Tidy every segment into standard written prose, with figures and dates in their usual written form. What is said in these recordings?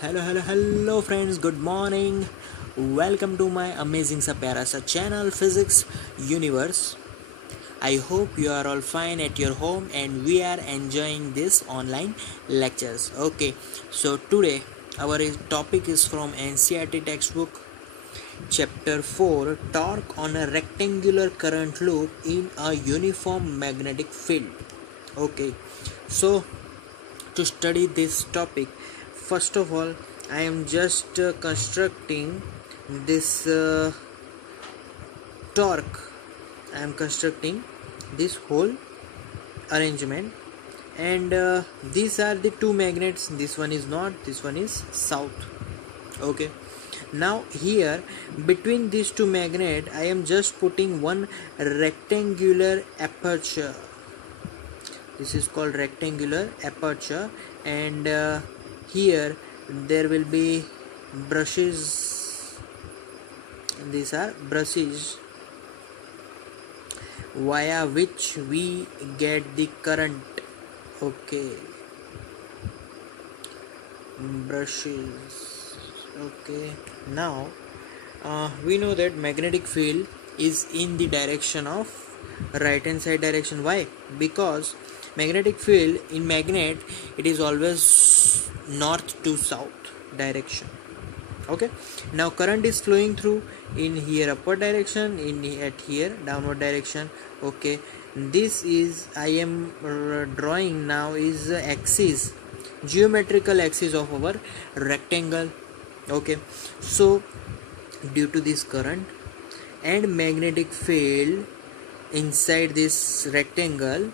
Hello friends, good morning. Welcome to my amazing sa pyara sa channel Physics Universe. I hope you are all fine at your home and we are enjoying this online lectures. Okay, so today our topic is from NCERT textbook chapter 4, torque on a rectangular current loop in a uniform magnetic field. Okay, so to study this topic, first of all I am just constructing this torque. I am constructing this whole arrangement, and these are the two magnets. This one is north, this one is south. Okay, now here between these two magnets I am just putting one rectangular aperture. This is called rectangular aperture, and here there will be brushes. These are brushes via which we get the current. Okay, brushes. Okay, now we know that magnetic field is in the direction of right hand side direction. Why? Because magnetic field in magnet, it is always north to south direction. Okay, now current is flowing through in here upward direction, in at here downward direction. Okay, this is I am drawing now is axis, geometrical axis of our rectangle. Okay, so due to this current and magnetic field inside this rectangle,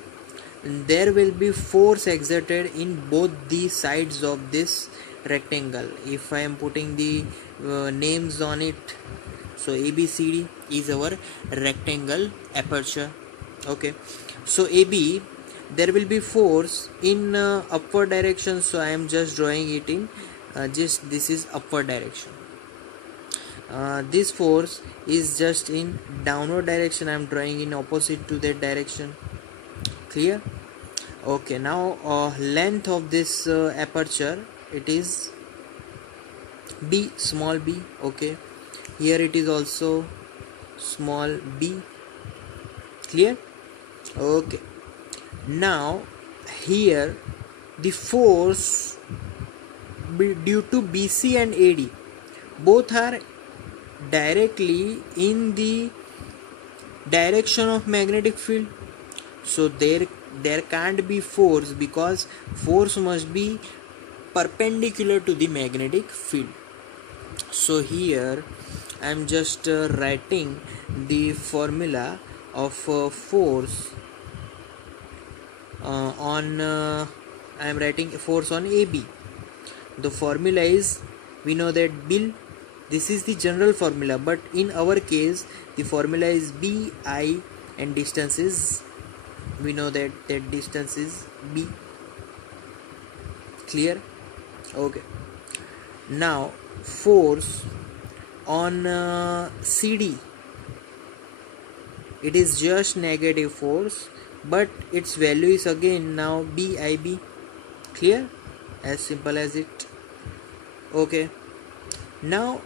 there will be force exerted in both the sides of this rectangle. If I am putting the names on it, so ABCD is our rectangle aperture. Okay, so AB, there will be force in upward direction, so I am just drawing it in just this is upward direction. This force is just in downward direction. I am drawing in opposite to that direction. Clear? Okay, now length of this aperture, it is b, small b. Okay, here it is also small b. Clear? Okay, now here the force due to BC and AD, both are directly in the direction of magnetic field, so there can't be force, because force must be perpendicular to the magnetic field. So here I am just writing the formula of force on I am writing force on AB. The formula is, we know that Bill, this is the general formula, but in our case the formula is BI and distance is, we know that distance is B. Clear? Okay, now force on CD, it is just negative force, but its value is again now BIB. Clear? As simple as it. Okay, now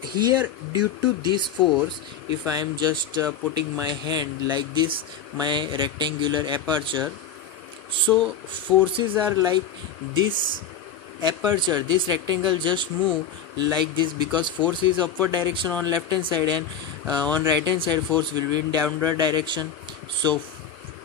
here due to this force, if I am just putting my hand like this, my rectangular aperture, so forces are like this aperture, this rectangle just move like this, because force is upward direction on left hand side, and on right hand side force will be in downward direction. So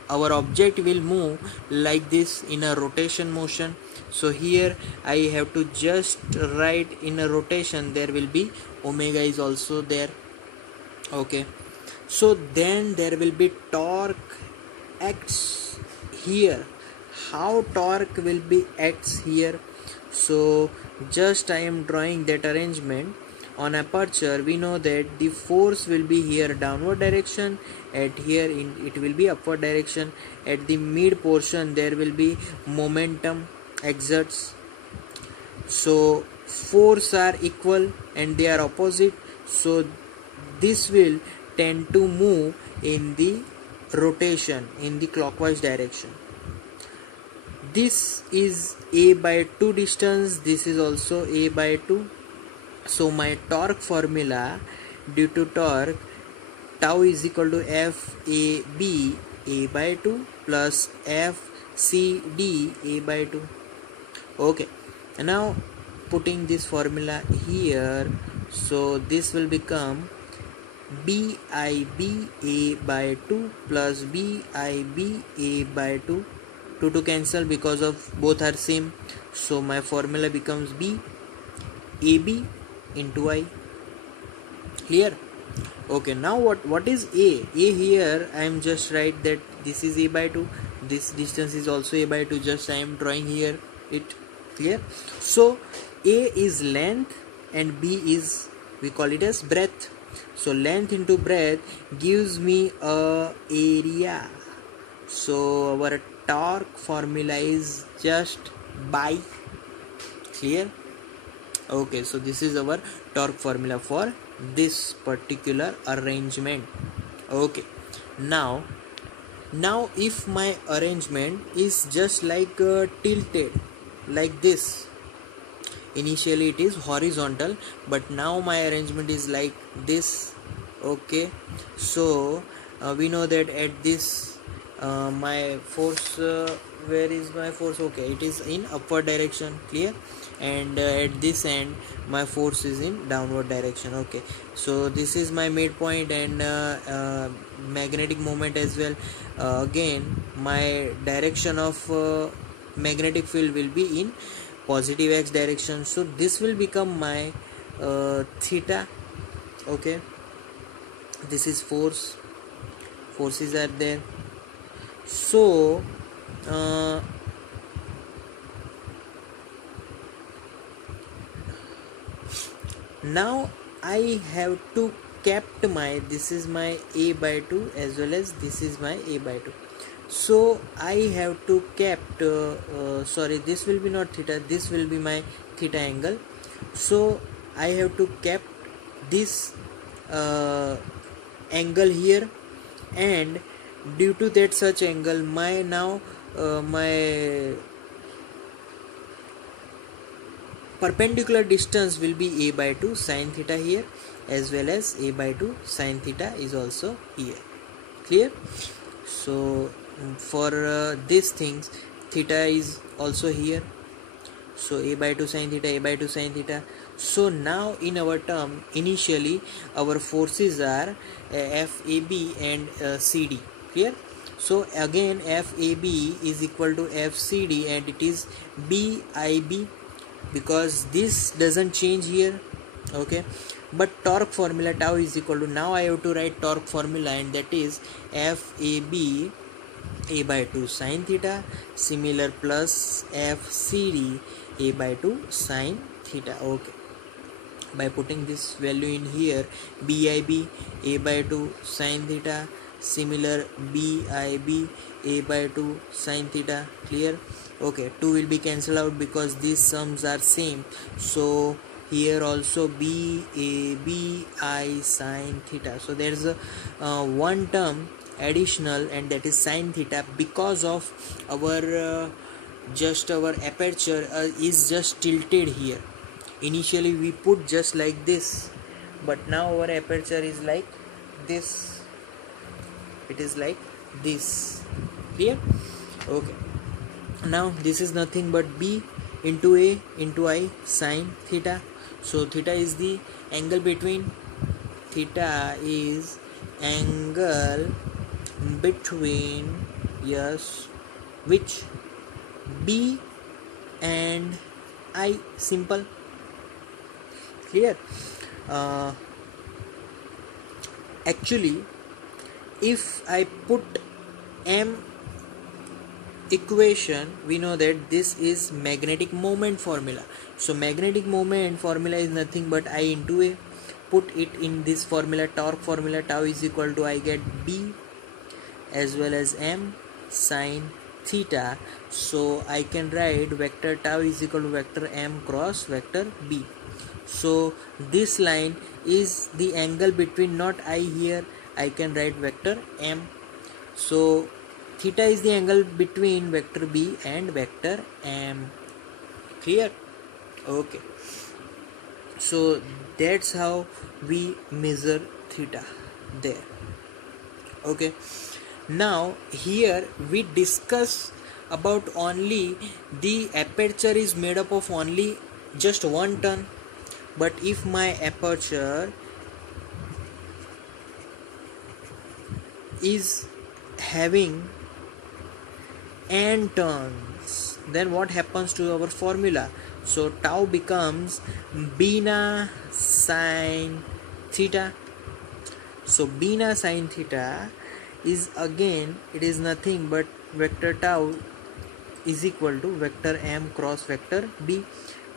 our object will move like this in a rotation motion. So here I have to just write in a rotation, there will be omega is also there. Okay, so then there will be torque acts here. How torque will be acts here? So just I am drawing that arrangement. On aperture, we know that the force will be here downward direction, at here it will be upward direction. At the mid portion there will be momentum exerts. So force are equal and they are opposite, so this will tend to move in the rotation in the clockwise direction. this is a by 2 distance, this is also a by 2. So my torque formula due to torque, tau is equal to FAB a by 2 plus FCD a by 2. Okay, and now putting this formula here, so this will become BIB a by 2 plus BIB a by 2. 2 to cancel because of both are same, so my formula becomes B AB into I. Clear? Okay, now what is A here? I am just write that this is a by 2, this distance is also a by 2, just I am drawing here it. Clear? So A is length and B is, we call it as breadth. So length into breadth gives me a area. So our torque formula is just by. Clear? Okay, so this is our torque formula for this particular arrangement. Okay, now if my arrangement is just like tilted like this, initially it is horizontal, but now my arrangement is like this. Okay, so we know that at this my force, where is my force? Okay, it is in upward direction. Clear? And at this end my force is in downward direction. Okay, so this is my midpoint and magnetic moment as well. Again my direction of magnetic field will be in positive x direction, so this will become my theta. Okay, this is forces are there. So now I have to kept my, this is my a by 2 as well as this is my a by 2. So I have to kept sorry, this will be not theta, this will be my theta angle. So I have to kept this angle here, and due to that such angle my now my perpendicular distance will be a by 2 sin theta here, as well as a by 2 sin theta is also here. Clear? So for these things theta is also here, so a by 2 sin theta, a by 2 sin theta. So now in our term initially our forces are FAB and CD. Clear? So again FAB is equal to FCD and it is BIB, because this doesn't change here. Okay, but torque formula tau is equal to, now I have to write torque formula, and that is FAB a by 2 sin theta, similar plus FCD a by 2 sin theta. Okay, by putting this value in here, BIB a by 2 sin theta, similar BIB a by 2 sin theta. Clear? Okay, 2 will be cancelled out because these sums are same, so here also BABI sin theta. So there is a one term additional, and that is sin theta, because of our just our aperture is just tilted here. Initially we put just like this, but now our aperture is like this, it is like this. Clear? Okay, now this is nothing but B into A into I sin theta. So theta is the angle between, theta is angle between, yes, which B and I. Simple. Clear? Actually if I put M equation, we know that this is magnetic moment formula. So magnetic moment formula is nothing but I into A. Put it in this formula, torque formula, tau is equal to, I get B as well as M sin theta. So I can write vector tau is equal to vector M cross vector B. So this line is the angle between, not I here, I can write vector M. So theta is the angle between vector B and vector M. Clear? Okay, so that's how we measure theta there. Okay, now here we discuss about only the aperture is made up of only just one turn, but if my aperture is having n turns, then what happens to our formula? So tau becomes beta sine theta. So beta sine theta is again, it is nothing but vector tau is equal to vector m cross vector b,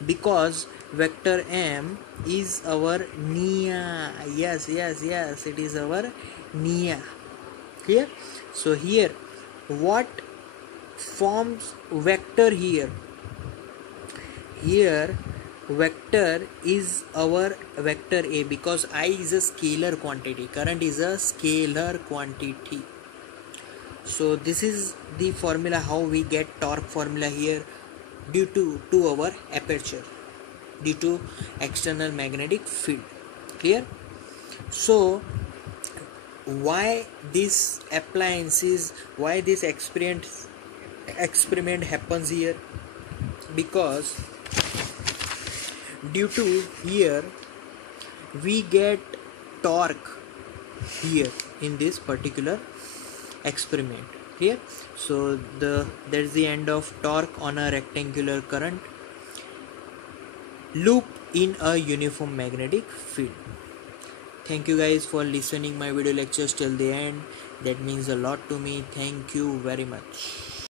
because vector m is our nia. Yes, it is our nia. Here, so here what forms vector here? Here vector is our vector A, because I is a scalar quantity, current is a scalar quantity. So this is the formula how we get torque formula here, due to our aperture, due to external magnetic field. Clear? So why this appliances, why this experiment happens here? Because due to here we get torque here in this particular experiment. Clear? So that's the end of torque on a rectangular current loop in a uniform magnetic field. Thank you guys for listening my video lectures till the end. That means a lot to me. Thank you very much.